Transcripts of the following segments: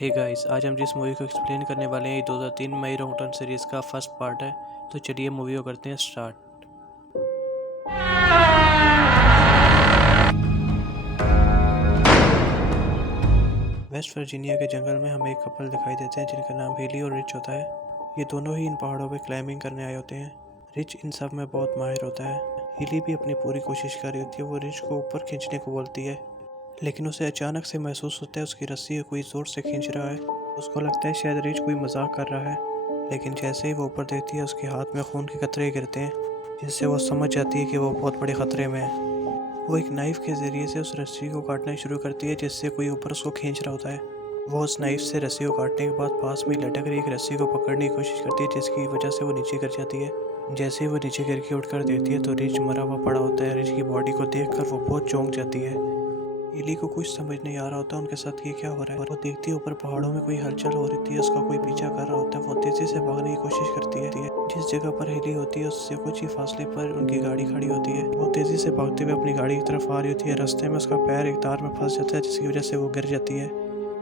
Hey guys, आज हम जिस मूवी को एक्सप्लेन करने वाले हैं ये 2003 मई रॉन्गटर्न सीरीज का फर्स्ट पार्ट है। तो चलिए मूवी को करते हैं स्टार्ट। वेस्ट वर्जीनिया के जंगल में हमें एक कपल दिखाई देते हैं जिनका नाम हेली और रिच होता है। ये दोनों ही इन पहाड़ों पे क्लाइंबिंग करने आए होते हैं। रिच इन सब में बहुत माहिर होता है। हेली भी अपनी पूरी कोशिश कर रही होती है। वो रिच को ऊपर खींचने को बोलती है, लेकिन उसे अचानक से महसूस होता है उसकी रस्सी को कोई जोर से खींच रहा है। उसको लगता है शायद रिच कोई मजाक कर रहा है, लेकिन जैसे ही वो ऊपर देखती है उसके हाथ में खून के कतरे गिरते हैं, जिससे वो समझ जाती है कि वो बहुत बड़े खतरे में है। वो एक नाइफ के ज़रिए से उस रस्सी को काटना शुरू करती है जिससे कोई ऊपर उसको खींच रहा होता है। वो उस नाइफ से रस्सी को काटने के बाद पास में लटक रही एक रस्सी को पकड़ने की कोशिश करती है, जिसकी वजह से वो नीचे गिर जाती है। जैसे ही वो नीचे गिर के उठकर देखती है तो रिच मरा हुआ पड़ा होता है। रिच की बॉडी को देखकर वो बहुत चौंक जाती है। एली को कुछ समझ नहीं आ रहा होता उनके साथ ये क्या हो रहा है। वो देखती है ऊपर पहाड़ों में कोई हलचल हो रही थी, उसका कोई पीछा कर रहा होता है। वो तेजी से भागने की कोशिश करती है। जिस जगह पर हेली होती है उससे कुछ ही फासले पर उनकी गाड़ी खड़ी होती है। वो तेजी से भागते हुए अपनी गाड़ी की तरफ आ रही होती है। रास्ते में उसका पैर एक तार में फंस जाता है, जिसकी वजह से वो गिर जाती है।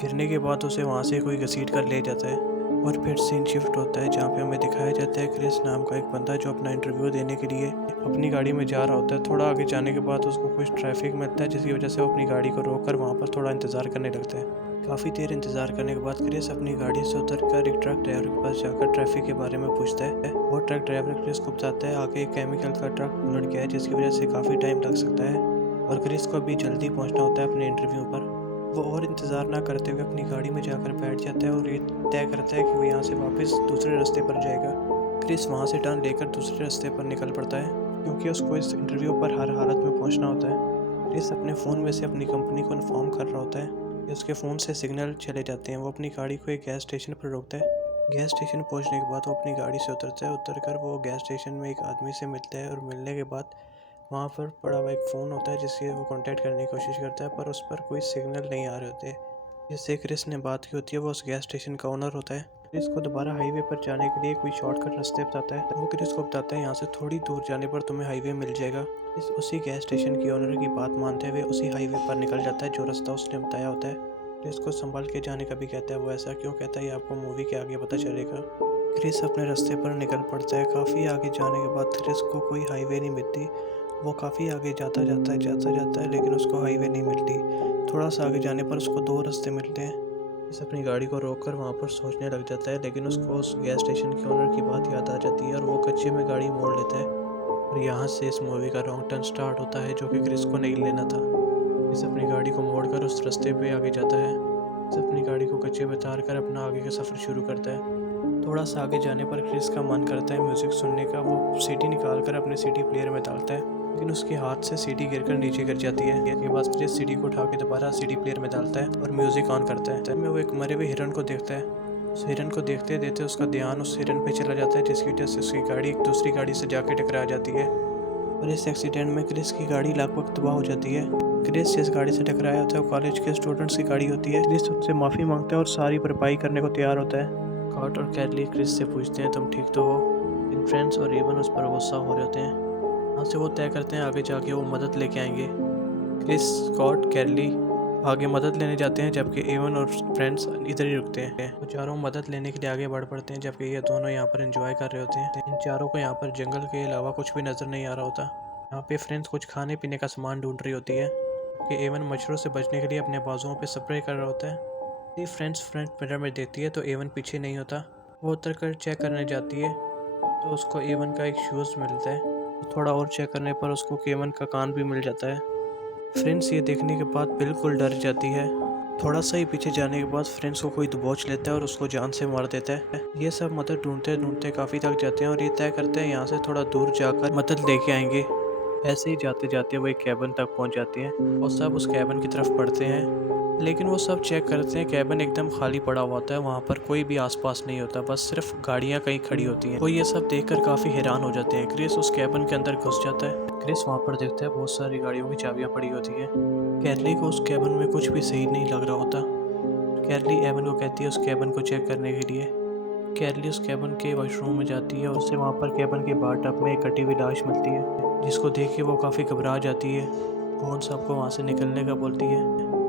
गिरने के बाद उसे वहाँ से कोई घसीट कर ले जाता है और फिर सीन शिफ्ट होता है जहाँ पे हमें दिखाया जाता है क्रिस नाम का एक बंदा जो अपना इंटरव्यू देने के लिए अपनी गाड़ी में जा रहा होता है। थोड़ा आगे जाने के बाद उसको कुछ ट्रैफिक मिलता है, जिसकी वजह से वो अपनी गाड़ी को रोक कर वहाँ पर थोड़ा इंतज़ार करने लगता है। काफ़ी देर इंतज़ार करने के बाद क्रिस अपनी गाड़ी से उतर कर एक ट्रक ड्राइवर के पास जाकर ट्रैफिक के बारे में पूछता है। वो ट्रक ड्राइवर क्रिस को बताता है आगे एक केमिकल का ट्रक उलट गया है, जिसकी वजह से काफ़ी टाइम लग सकता है और क्रिस को भी जल्दी पहुँचना होता है अपने इंटरव्यू पर। वो और इंतज़ार ना करते हुए अपनी गाड़ी में जाकर बैठ जाता है और ये तय करता है कि वो यहाँ से वापस दूसरे रास्ते पर जाएगा। क्रिस वहाँ से टर्न लेकर दूसरे रास्ते पर निकल पड़ता है, क्योंकि उसको इस इंटरव्यू पर हर हालत में पहुँचना होता है। क्रिस अपने फ़ोन में से अपनी कंपनी को इन्फॉर्म कर रहा होता है कि उसके फ़ोन से सिग्नल चले जाते हैं। वो अपनी गाड़ी को एक गैस स्टेशन पर रोकता है। गैस स्टेशन पहुँचने के बाद वो अपनी गाड़ी से उतरता है। उतर वो गैस स्टेशन में एक आदमी से मिलता है और मिलने के बाद वहाँ पर पड़ा हुआ एक फ़ोन होता है जिससे वो कांटेक्ट करने की कोशिश करता है, पर उस पर कोई सिग्नल नहीं आ रहे होते। जिससे क्रिस ने बात की होती है वो उस गैस स्टेशन का ओनर होता है। क्रिस को दोबारा हाईवे पर जाने के लिए कोई शॉर्टकट रास्ते बताता है। वो क्रिस को बताता है यहाँ से थोड़ी दूर जाने पर तुम्हें हाईवे मिल जाएगा। क्रिस उसी गैस स्टेशन के ओनर की बात मानते हुए उसी हाईवे पर निकल जाता है जो रास्ता उसने बताया होता है। क्रिस को संभल के जाने का भी कहता है। वो ऐसा क्यों कहता है ये आपको मूवी के आगे पता चलेगा। क्रिस अपने रास्ते पर निकल पड़ता है। काफ़ी आगे जाने के बाद क्रिस को कोई हाईवे नहीं मिलती। वो काफ़ी आगे जाता जाता है लेकिन उसको हाईवे नहीं मिलती। थोड़ा सा आगे जाने पर उसको दो रास्ते मिलते हैं। क्रिस अपनी गाड़ी को रोककर वहाँ पर सोचने लग जाता है, लेकिन उसको उस गैस स्टेशन के ओनर की बात याद आ जाती है और वो कच्चे में गाड़ी मोड़ लेता है। और यहाँ से इस मूवी का रॉन्ग टर्न स्टार्ट होता है जो कि क्रिस को नहीं लेना था। क्रिस अपनी गाड़ी को मोड़कर उस रास्ते पे आगे जाता है। क्रिस अपनी गाड़ी को कच्चे में उतार कर अपना आगे का सफ़र शुरू करता है। थोड़ा सा आगे जाने पर क्रिस का मन करता है म्यूज़िक सुनने का। वो सीडी निकाल कर अपने सीडी प्लेयर में डालता है, लेकिन उसके हाथ से सीडी गिरकर नीचे गिर जाती है। इसके बाद क्रिस सीडी को उठा के दोबारा सीडी प्लेयर में डालता है और म्यूज़िक ऑन करता है। में वो एक मरे हुए हिरन को देखता है। उस हिरन को देखते देखते उसका ध्यान उस हिरन पे चला जाता है, जिसकी वजह से उसकी गाड़ी एक दूसरी गाड़ी से जाके टकरा जाती है और इस एक्सीडेंट में क्रिस की गाड़ी लगभग तबाह हो जाती है। क्रिस जिस गाड़ी से टकराया होता है वो कॉलेज के स्टूडेंट्स की गाड़ी होती है। क्रिस उनसे माफ़ी मांगता है और सारी भरपाई करने को तैयार होता है। स्कॉट और कैरली क्रिस से पूछते हैं तुम ठीक तो हो। इन फ्रेंड्स और एवन उस पर गुस्सा हो रहे होते हैं। वहाँ से वो तय करते हैं आगे जाके वो मदद लेके आएंगे। क्रिस, स्कॉट, कैरली आगे मदद लेने जाते हैं, जबकि एवन और फ्रेंड्स इधर ही रुकते हैं। वो चारों मदद लेने के लिए आगे बढ़ पड़ते हैं, जबकि ये दोनों यहाँ पर एंजॉय कर रहे होते हैं। इन चारों को यहाँ पर जंगल के अलावा कुछ भी नज़र नहीं आ रहा होता। यहाँ पे फ्रेंड्स कुछ खाने पीने का सामान ढूंढ रही होती है कि एवन मच्छरों से बचने के लिए अपने बाजुओं पे स्प्रे कर रहा होता है। फ्रेंड्स फ्रंट मिरर में देखती है तो एवन पीछे नहीं होता। वो उतर कर चेक करने जाती है तो उसको एवन का एक शूज़ मिलता है। थोड़ा और चेक करने पर उसको एवन का कान भी मिल जाता है। फ्रेंड्स ये देखने के बाद बिल्कुल डर जाती है। थोड़ा सा ही पीछे जाने के बाद फ्रेंड्स को कोई दबोच लेता है और उसको जान से मार देता है। ये सब मदद ढूंढते ढूंढते काफ़ी थक जाते हैं और ये तय करते हैं यहाँ से थोड़ा दूर जाकर मदद लेके आएंगे। ऐसे ही जाते जाते वो एक कैबिन तक पहुँच जाते हैं और सब उस कैबिन की तरफ बढ़ते हैं, लेकिन वो सब चेक करते हैं कैबिन एकदम खाली पड़ा हुआ होता है। वहाँ पर कोई भी आसपास नहीं होता, बस सिर्फ गाड़ियाँ कहीं खड़ी होती हैं। वो ये सब देखकर काफ़ी हैरान हो जाते हैं। क्रिस उस कैबिन के अंदर घुस जाता है। क्रिस वहाँ पर देखता है बहुत सारी गाड़ियों की चाबियाँ पड़ी होती हैं। कैरली को उस कैबिन में कुछ भी सही नहीं लग रहा होता। कैरली एवन को कहती है उस कैबिन को चेक करने के लिए। कैरली उस कैबिन के वॉशरूम में जाती है और उससे वहाँ पर कैबिन के बाथ टब में एक कटी हुई लाश मिलती है, जिसको देख के वो काफ़ी घबरा जाती है। वो उन सबको वहाँ से निकलने का बोलती है।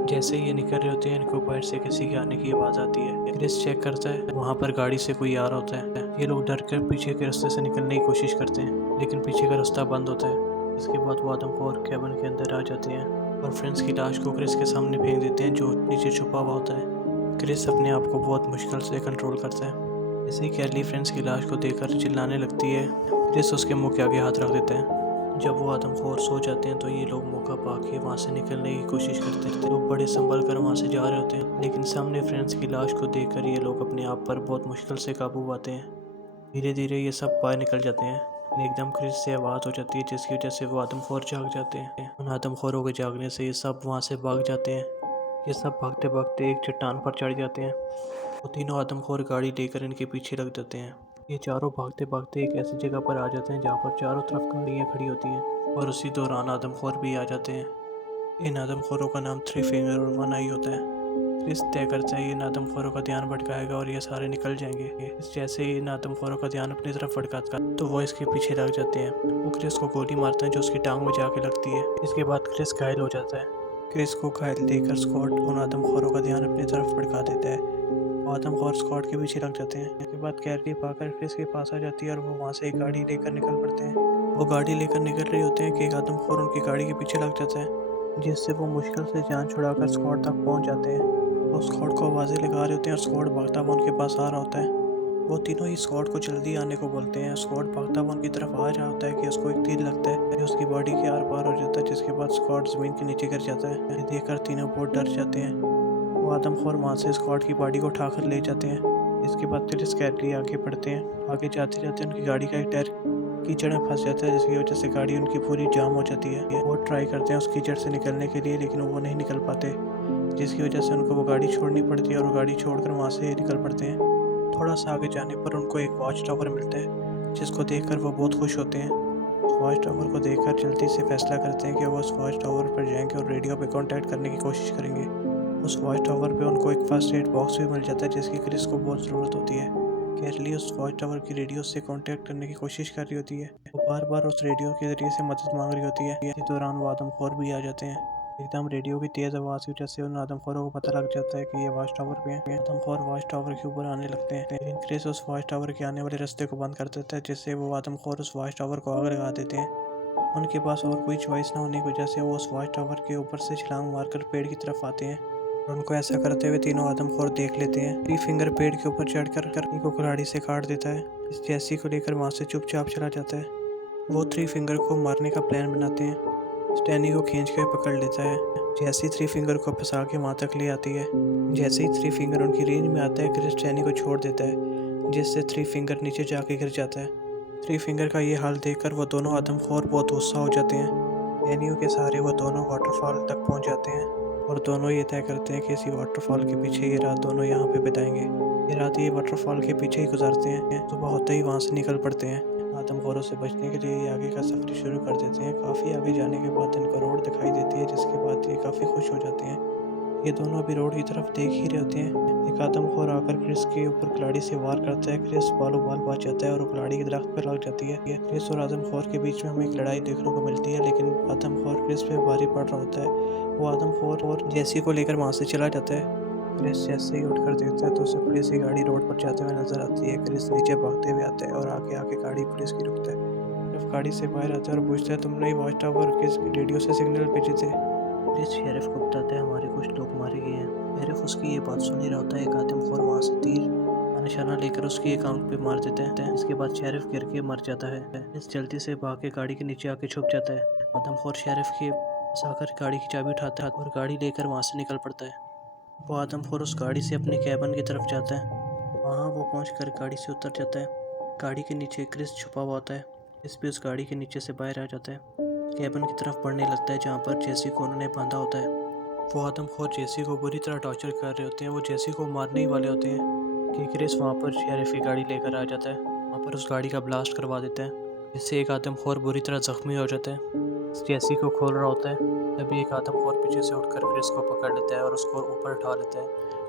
जैसे ही ये निकल रहे होते हैं इनको बाहर से किसी के आने की आवाज़ आती है। क्रिस चेक करता है, वहाँ पर गाड़ी से कोई आ रहा होता है। ये लोग डर कर पीछे के रास्ते से निकलने की कोशिश करते हैं, लेकिन पीछे का रास्ता बंद होता है। इसके बाद वो आदमखोर कैबिन के अंदर आ जाते हैं और फ्रेंड्स की लाश को क्रिस के सामने फेंक देते हैं, जो नीचे छुपा हुआ होता है। क्रिस अपने आप को बहुत मुश्किल से कंट्रोल करता है। जैसे ही कैरली फ्रेंड्स की लाश को देखकर चिल्लाने लगती है, क्रिस उसके मुंह के आगे हाथ रख देता है। जब वो आदमखोर सो जाते हैं तो ये लोग मौका पाके वहाँ से निकलने की कोशिश करते हैं। लोग बड़े संभल कर वहाँ से जा रहे होते हैं, लेकिन सामने फ्रेंड्स की लाश को देखकर ये लोग अपने आप पर बहुत मुश्किल से काबू पाते हैं। धीरे धीरे ये सब बाहर निकल जाते हैं। एकदम क्रिस से आवाज़ हो जाती है, जिसकी वजह से वो आदमखोर जाग जाते हैं। उन आदमखोरों के जागने से ये सब वहाँ से भाग जाते हैं। ये सब भागते भागते एक चट्टान पर चढ़ जाते हैं। वो तीनों आदमखोर गाड़ी लेकर इनके पीछे लग जाते हैं। ये चारों भागते भागते एक ऐसी जगह पर आ जाते हैं जहाँ पर चारों तरफ गाड़ियाँ खड़ी होती हैं, और उसी दौरान आदमखोर भी आ जाते हैं। इन आदमखोरों का नाम थ्री फिंगर और वन आई होता है। क्रिस तय करता है इन आदमखोरों का ध्यान भटकाएगा और ये सारे निकल जाएंगे। इस जैसे ही इन आदमखोरों का ध्यान अपनी तरफ भटकाता है तो वो इसके पीछे लग जाते हैं। वो क्रिस को गोली मारते हैं, जो उसकी टांग में जाके लगती है। इसके बाद क्रिस घायल हो जाता है। क्रिस को घायल देखकर स्कॉट उन आदमखोरों का ध्यान अपनी तरफ भटका देता है। आदमखोर स्कॉट के पीछे लग जाते हैं। इसके बाद कैरली पाकर क्रिस के पास आ जाती है और वो वहाँ से एक गाड़ी लेकर निकल पड़ते हैं। वो गाड़ी लेकर निकल रहे होते हैं कि एक आदमखोर उनकी गाड़ी के पीछे लग जाता है, जिससे वो मुश्किल से जान छुड़ाकर स्कॉट तक पहुँच जाते हैं। वो स्कॉट को आवाज़ें लगा रहे होते हैं और स्कॉट भागता हुआ उनके पास आ रहा होता है। वो तीनों ही स्कॉट को जल्दी आने को बोलते हैं। स्कॉट भागता हुआ उनकी तरफ आ रहा होता है कि उसको एक तीर लगता है जो उसकी बॉडी के आर पार हो जाता है, जिसके बाद स्कॉट ज़मीन के नीचे गिर जाता है। ये देखकर तीनों बहुत डर जाते हैं। वो आदमखोर वहाँ से स्कॉट की बॉडी को उठाकर ले जाते हैं। इसके बाद क्रिस कैरली आगे बढ़ते हैं। आगे जाते जाते उनकी गाड़ी का एक टायर कीचड़ में फंस जाता है, जिसकी वजह से गाड़ी उनकी पूरी जाम हो जाती है। वो ट्राई करते हैं उस कीचड़ से निकलने के लिए, लेकिन वो नहीं निकल पाते, जिसकी वजह से उनको वो गाड़ी छोड़नी पड़ती है और वो गाड़ी छोड़कर वहाँ से निकल पड़ते हैं। थोड़ा सा आगे जाने पर उनको एक वॉच टावर मिलता है, जिसको देखकर वो बहुत खुश होते हैं। उस वॉच टावर को देखकर जल्दी से फैसला करते हैं कि वो उस वॉच टावर पर जाएंगे और रेडियो पे कांटेक्ट करने की कोशिश करेंगे। उस वॉच टावर पे उनको एक फर्स्ट एड बॉक्स भी मिल जाता है, जिसकी क्रिस को बहुत ज़रूरत होती है। कैरली उस वॉच टावर की रेडियो से कांटेक्ट करने की कोशिश कर रही होती है। वो बार बार उस रेडियो के जरिए से मदद मांग रही होती है। इसी दौरान वो आदमखोर भी आ जाते हैं। एकदम रेडियो की तेज़ आवाज़ की वजह से उन आदमखोरों को पता लग जाता है कि ये वॉच टावर पे हैं। आदमखोर वॉच टावर के ऊपर आने लगते हैं, लेकिन क्रिस उस वॉच टावर के आने वाले रास्ते को बंद कर देता है, जिससे वो आदमखोर उस वॉच टावर को आग लगा देते हैं। उनके पास और कोई चॉइस ना होने की वजह से वो उस वॉच टावर के ऊपर से छलांग मारकर पेड़ की तरफ आते हैं। और उनको ऐसा करते हुए तीनों आदमखोर देख लेते हैं। थ्री फिंगर पेड़ के ऊपर चढ़कर करनी को कुल्हाड़ी से काट देता है। इस जैसी को लेकर वहाँ से चुपचाप चला जाता है। वो थ्री फिंगर को मारने का प्लान बनाते हैं। स्टैनी को खींच कर पकड़ लेता है। जैसी थ्री फिंगर को फंसा के वहाँ तक ले आती है। जैसे ही थ्री फिंगर उनकी रेंज में आता है, क्रिस स्टैनी को छोड़ देता है, जिससे थ्री फिंगर नीचे जाके गिर जाता है। थ्री फिंगर का ये हाल देखकर वो दोनों आदमखोर बहुत गुस्सा हो जाते हैं। एनियो के सहारे वो दोनों वाटरफॉल तक पहुंच जाते हैं और दोनों ये तय करते हैं कि इसी वाटरफॉल के पीछे ये रात दोनों यहाँ पे बिताएंगे। ये रात ये वाटरफॉल के पीछे ही गुजारते हैं। सुबह होते ही वहाँ से निकल पड़ते हैं। आदमखोरों से बचने के लिए ये आगे का सफर शुरू कर देते हैं। काफ़ी आगे जाने के बाद इनको रोड दिखाई देती है, जिसके बाद ये काफ़ी खुश हो जाते हैं। ये दोनों अभी रोड की तरफ देख ही रहे होते हैं। एक आदमखोर आकर क्रिस के ऊपर कुल्हाड़ी से वार करता है। क्रिस बालों बाल बच जाता है और वो कुल्हाड़ी के दरख्त पर लग जाती है। क्रिस और आदमखोर के बीच में हमें एक लड़ाई देखने को मिलती है, लेकिन आदमखोर क्रिस पे भारी पड़ रहा होता है। वो आदमखोर और जैसी को लेकर वहाँ से चला जाता है। क्रिस जैसे ही उठकर देखता है तो उसे पुलिस की गाड़ी रोड पर जाते हुए नजर आती है। क्रिस नीचे भागते हुए आता है और आगे आके गाड़ी पुलिस की रुकता है। जब गाड़ी से बाहर आता है और पूछता है, तुमने ही वॉच टावर के रेडियो से सिग्नल भेजे थे? पुलिस शेरिफ को बताता है, हमारे कुछ लोग मारे गए हैं। शेरिफ उसकी ये बात सुन ही रहा होता है। एक आदमखोर वहाँ से तीर का निशाना लेकर उसकी एक आंख पे मार देते हैं। इसके बाद शेरिफ गिर के मर जाता है। इस जल्दी से भाग के गाड़ी के नीचे आके छुप जाता है। आदमखोर शेरिफ के पास आकर गाड़ी की चाबी उठाता है और गाड़ी लेकर वहाँ से निकल पड़ता है। वो आदमखोर उस गाड़ी से अपने कैबिन की तरफ जाता है। वहाँ वो पहुँचकर गाड़ी से उतर जाता है। गाड़ी के नीचे क्रिस छुपा हुआ होता है। क्रिस भी उस गाड़ी के नीचे से बाहर आ जाता है। कैबिन की तरफ बढ़ने लगता है, जहाँ पर जेसी को उन्होंने बांधा होता है। वो आदमखोर जेसी को बुरी तरह टॉर्चर कर रहे होते हैं। वो जेसी को मारने ही वाले होते हैं कि क्रिस वहाँ पर शेरिफ की गाड़ी लेकर आ जाता है। वहाँ पर उस गाड़ी का ब्लास्ट करवा देता है, जिससे एक आदमखोर बुरी तरह जख्मी हो जाता है। जेसी को खोल रहा होता है, तभी एक आदमखोर पीछे से उठकर क्रिस को पकड़ लेता है और उसको ऊपर उठा लेता है।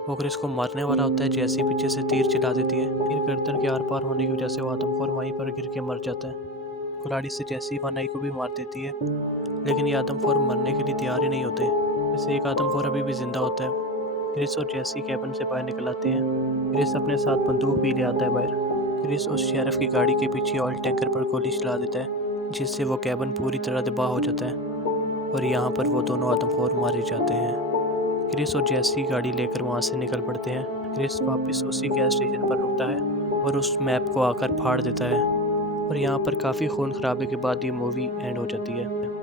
वो क्रिस को मारने वाला होता है, जेसी पीछे से तीर चला देती है। तीर गर्दन के आर पार होने की वजह से वो आदमखोर वहीं पर गिर के मर जाता है। कुल्हाड़ी से जेसी वनाई को भी मार देती है, लेकिन ये आदमखोर मरने के लिए तैयार ही नहीं होते। वैसे एक आदमखोर अभी भी जिंदा होता है। क्रिस और जैसी कैबिन से बाहर निकल आते हैं। क्रिस अपने साथ बंदूक भी ले आता है बाहर। क्रिस उस शेरिफ की गाड़ी के पीछे ऑयल टैंकर पर गोली चला देता है, जिससे वो कैबिन पूरी तरह तबाह हो जाता है और यहाँ पर वो दोनों आदमखोर मारे जाते हैं। क्रिस और जैसी गाड़ी लेकर वहाँ से निकल पड़ते हैं। क्रिस वापस उसी गैस स्टेशन पर रुकता है और उस मैप को आकर फाड़ देता है और यहाँ पर काफ़ी खून खराबे के बाद ये मूवी एंड हो जाती है।